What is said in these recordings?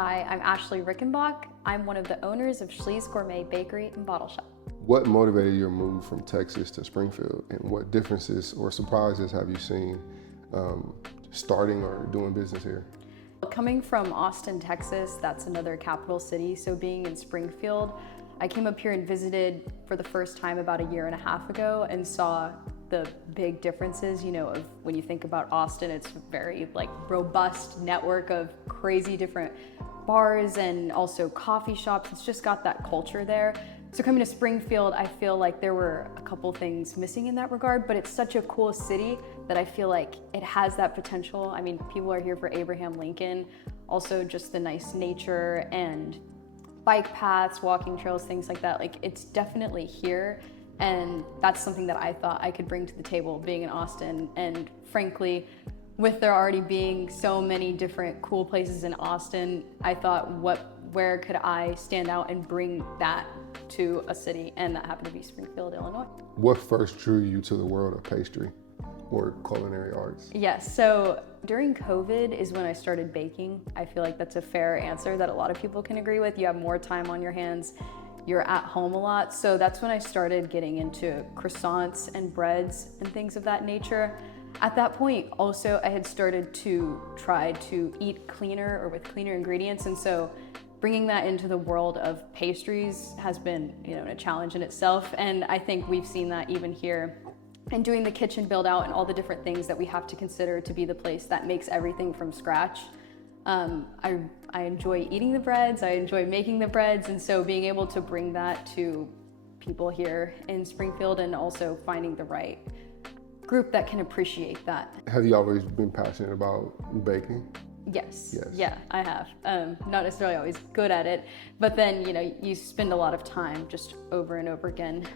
Hi, I'm Ashley Rickenbach. I'm one of the owners of Schlee's Gourmet Bakery and Bottle Shop. What motivated your move from Texas to Springfield, and what differences or surprises have you seen starting or doing business here? Coming from Austin, Texas, that's another capital city, so being in Springfield, I came up here and visited for the first time about a year and a half ago and saw the big differences, of when you think about Austin, it's a very robust network of crazy different bars and also coffee shops. It's just got that culture there. So coming to Springfield, I feel like there were a couple things missing in that regard, but it's such a cool city that I feel like it has that potential. I mean, people are here for Abraham Lincoln, also just the nice nature and bike paths, walking trails, things like that. It's definitely here. And that's something that I thought I could bring to the table being in Austin. And frankly, with there already being so many different cool places in Austin, I thought, where could I stand out and bring that to a city? And that happened to be Springfield, Illinois. What first drew you to the world of pastry or culinary arts? Yes, so during COVID is when I started baking. I feel like that's a fair answer that a lot of people can agree with. You have more time on your hands. You're at home a lot. So that's when I started getting into croissants and breads and things of that nature. At that point, also, I had started to try to eat cleaner or with cleaner ingredients. And so bringing that into the world of pastries has been, a challenge in itself. And I think we've seen that even here and doing the kitchen build out and all the different things that we have to consider to be the place that makes everything from scratch. I enjoy eating the breads, I enjoy making the breads, and so being able to bring that to people here in Springfield and also finding the right group that can appreciate that. Have you always been passionate about baking? Yes. Yeah, I have. Not necessarily always good at it, but then, you spend a lot of time just over and over again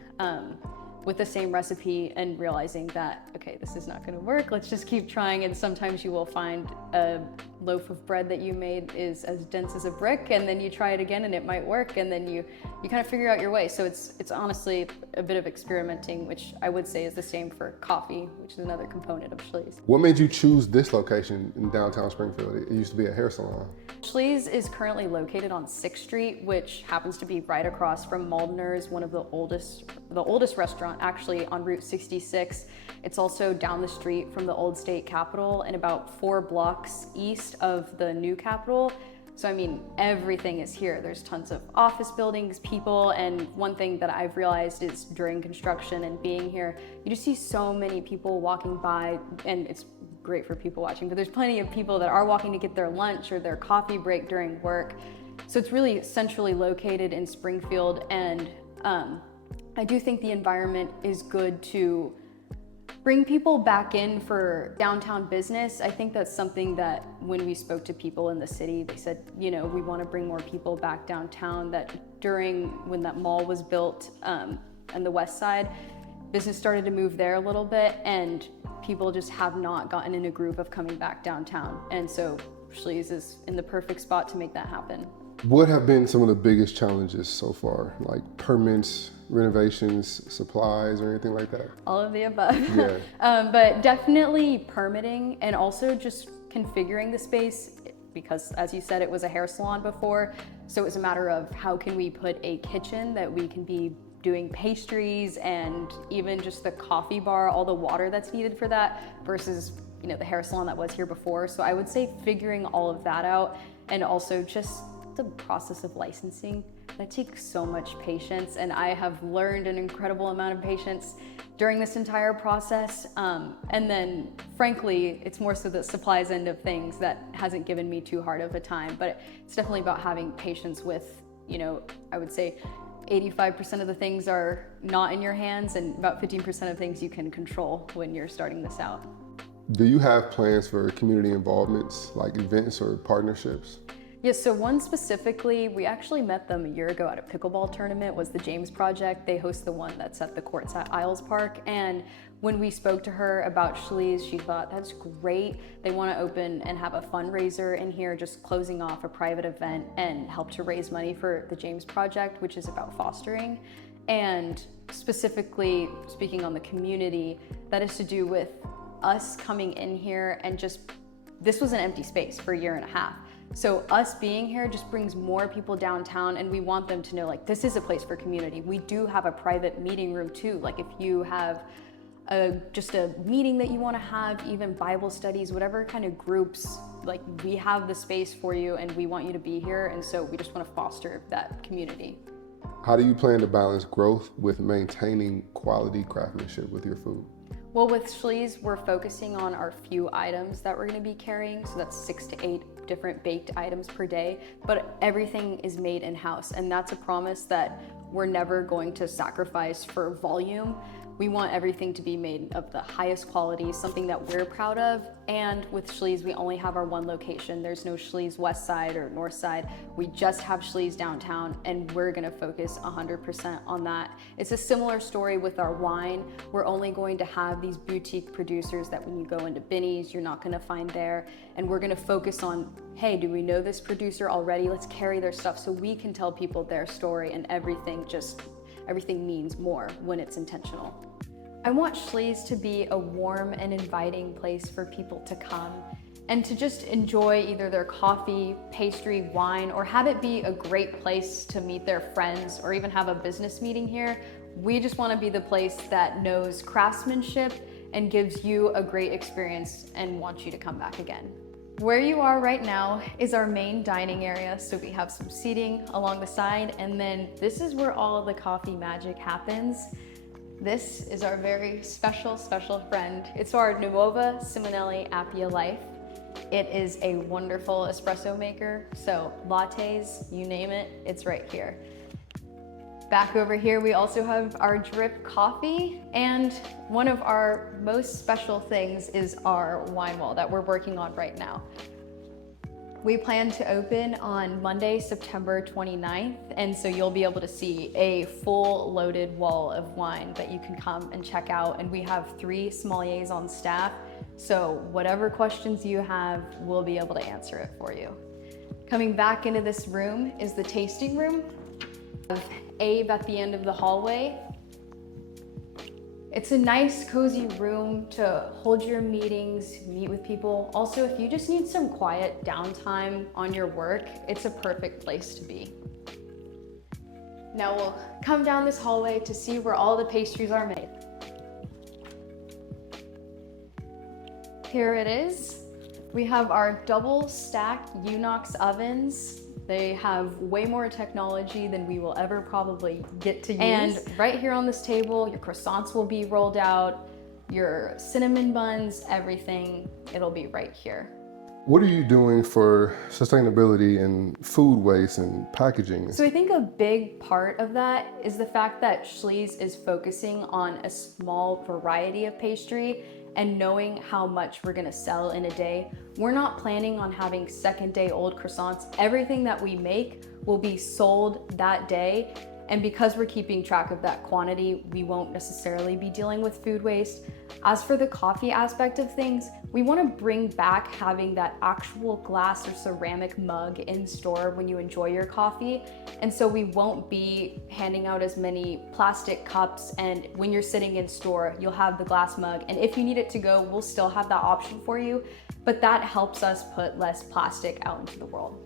with the same recipe and realizing that, okay, this is not gonna work, let's just keep trying. And sometimes you will find a loaf of bread that you made is as dense as a brick, and then you try it again and it might work, and then you kind of figure out your way. So it's honestly a bit of experimenting, which I would say is the same for coffee, which is another component of Schlee's. What made you choose this location in downtown Springfield? It used to be a hair salon. Schlee's is currently located on 6th Street, which happens to be right across from Maldner's, one of the oldest restaurant actually on Route 66. It's also down the street from the old state capitol and about 4 blocks east of the new capitol. So I mean, everything is here. There's tons of office buildings, people, and one thing that I've realized is during construction and being here, you just see so many people walking by, and it's great for people watching, but there's plenty of people that are walking to get their lunch or their coffee break during work. So it's really centrally located in Springfield, and I do think the environment is good to bring people back in for downtown business. I think that's something that when we spoke to people in the city, they said, we want to bring more people back downtown, that during when that mall was built on the west side, business started to move there a little bit, and people just have not gotten in a groove of coming back downtown. And so Schlee's is in the perfect spot to make that happen. What have been some of the biggest challenges so far, like permits, renovations, supplies, or anything like that? All of the above. Yeah. But definitely permitting and also just configuring the space, because as you said, it was a hair salon before. So it was a matter of how can we put a kitchen that we can be doing pastries and even just the coffee bar, all the water that's needed for that versus, the hair salon that was here before. So I would say figuring all of that out, and also just the process of licensing. That takes so much patience, and I have learned an incredible amount of patience during this entire process. And then frankly, it's more so the supplies end of things that hasn't given me too hard of a time, but it's definitely about having patience with, I would say 85% of the things are not in your hands, and about 15% of things you can control when you're starting this out. Do you have plans for community involvements, like events or partnerships? Yes, so one specifically, we actually met them a year ago at a pickleball tournament, was the James Project. They host the one that's at the courts at Isles Park. And when we spoke to her about Schlee's, she thought, that's great. They want to open and have a fundraiser in here, just closing off a private event and help to raise money for the James Project, which is about fostering. And specifically speaking on the community, that is to do with us coming in here and just, this was an empty space for a year and a half. So us being here just brings more people downtown, and we want them to know, like, this is a place for community. We do have a private meeting room too. Like if you have just a meeting that you want to have, even Bible studies, whatever kind of groups, like we have the space for you and we want you to be here. And so we just want to foster that community. How do you plan to balance growth with maintaining quality craftsmanship with your food? Well, with Schlee's, we're focusing on our few items that we're going to be carrying. So that's 6 to 8 different baked items per day, but everything is made in-house. And that's a promise that we're never going to sacrifice for volume. We want everything to be made of the highest quality, something that we're proud of. And with Schlee's, we only have our one location. There's no Schlee's West Side or North Side. We just have Schlee's downtown, and we're gonna focus 100% on that. It's a similar story with our wine. We're only going to have these boutique producers that when you go into Binny's, you're not gonna find there. And we're gonna focus on, hey, do we know this producer already? Let's carry their stuff so we can tell people their story, and everything means more when it's intentional. I want Schlee's to be a warm and inviting place for people to come and to just enjoy either their coffee, pastry, wine, or have it be a great place to meet their friends or even have a business meeting here. We just want to be the place that knows craftsmanship and gives you a great experience and wants you to come back again. Where you are right now is our main dining area, so we have some seating along the side, and then this is where all of the coffee magic happens. This is our very special friend. It's our Nuova Simonelli Appia Life. It is a wonderful espresso maker, so lattes, you name it, it's right here. Back over here, we also have our drip coffee, and one of our most special things is our wine wall that we're working on right now. We plan to open on Monday, September 29th, and so you'll be able to see a full loaded wall of wine that you can come and check out, and we have 3 sommeliers on staff, so whatever questions you have, we'll be able to answer it for you. Coming back into this room is the tasting room. We have Abe at the end of the hallway. It's a nice, cozy room to hold your meetings, meet with people. Also, if you just need some quiet downtime on your work, it's a perfect place to be. Now we'll come down this hallway to see where all the pastries are made. Here it is. We have our double stack Unox ovens. They have way more technology than we will ever probably get to use. And right here on this table, your croissants will be rolled out, your cinnamon buns, everything, it'll be right here. What are you doing for sustainability and food waste and packaging? So I think a big part of that is the fact that Schlee's is focusing on a small variety of pastry and knowing how much we're gonna sell in a day. We're not planning on having second day old croissants. Everything that we make will be sold that day. And because we're keeping track of that quantity, we won't necessarily be dealing with food waste. As for the coffee aspect of things, we want to bring back having that actual glass or ceramic mug in store when you enjoy your coffee. And so we won't be handing out as many plastic cups, and when you're sitting in store, you'll have the glass mug. And if you need it to go, we'll still have that option for you, but that helps us put less plastic out into the world.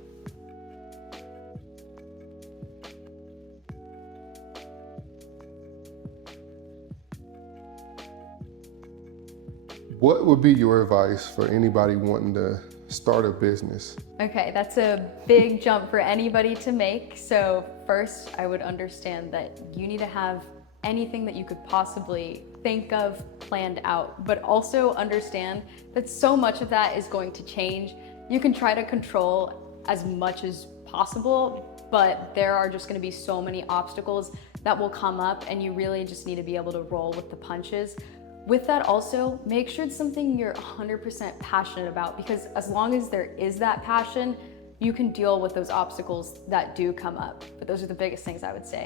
What would be your advice for anybody wanting to start a business? Okay, that's a big jump for anybody to make. So first, I would understand that you need to have anything that you could possibly think of planned out, but also understand that so much of that is going to change. You can try to control as much as possible, but there are just going to be so many obstacles that will come up, and you really just need to be able to roll with the punches. With that also, make sure it's something you're 100% passionate about, because as long as there is that passion, you can deal with those obstacles that do come up. But those are the biggest things I would say.